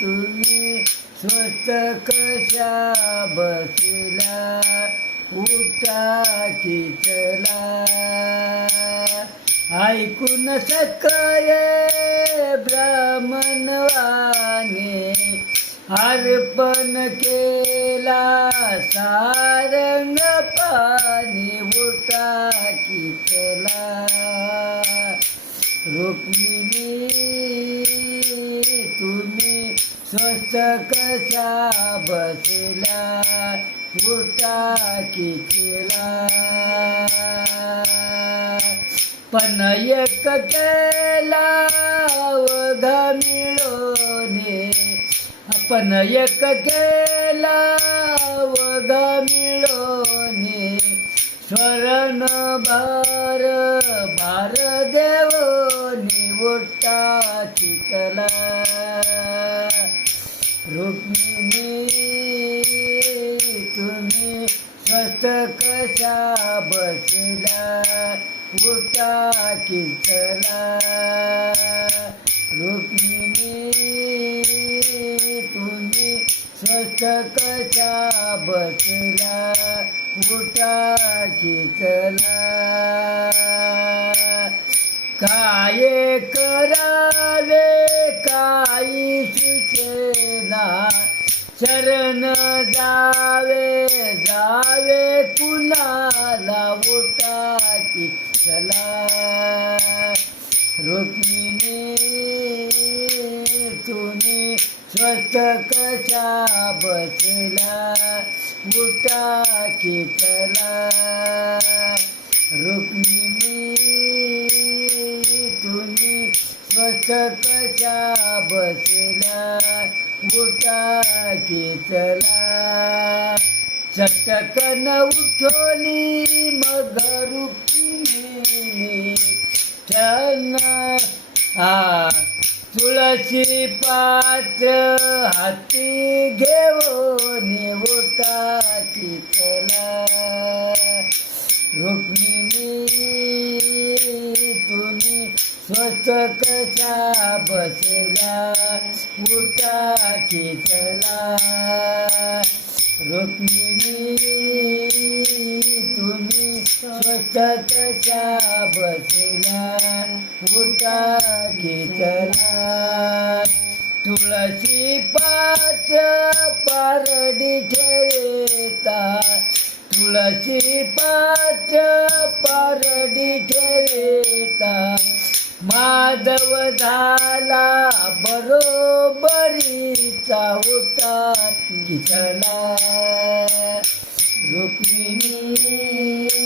तुम्ही स्वस्त कशा बसला उठा की चला. ऐकून सकाय ब्राह्मणवाने अर्पण केला. सारंग पाणी उठा की चला. भूत कसा बसला उठा किचला पण एक केला वघा मिळोने पण एक केला वघा मिळोने स्वरण भार भार देव निवटा चितला रुक्मिणी तुम्ही स्वस्त कशा बसला उठा की रुक्मिणी तुम्ही स्वस्त कशा बसला उठा की काय करा शरण जावे जावे कुणाला उठा की चला रुक्मिणी तुम्ही स्वस्त कशा बसला? उठा की चला रुक्मिणी तुम्ही बसला बुटा की चला. चटकन उठोली मग रुक्मिणी हा तुळशी पात्र हाती घेऊन उठा की चला. रुक्मिणी स्वस्त कशा बसला उठा की रुक्मिणी तुम्ही स्वस्त कशा बसला उठा की तुळशी पाच पारडी ठेवता तुळशी पाच पारडी ठेवता. माधव झाला बरोबरीचा होता की रुक्मिणी.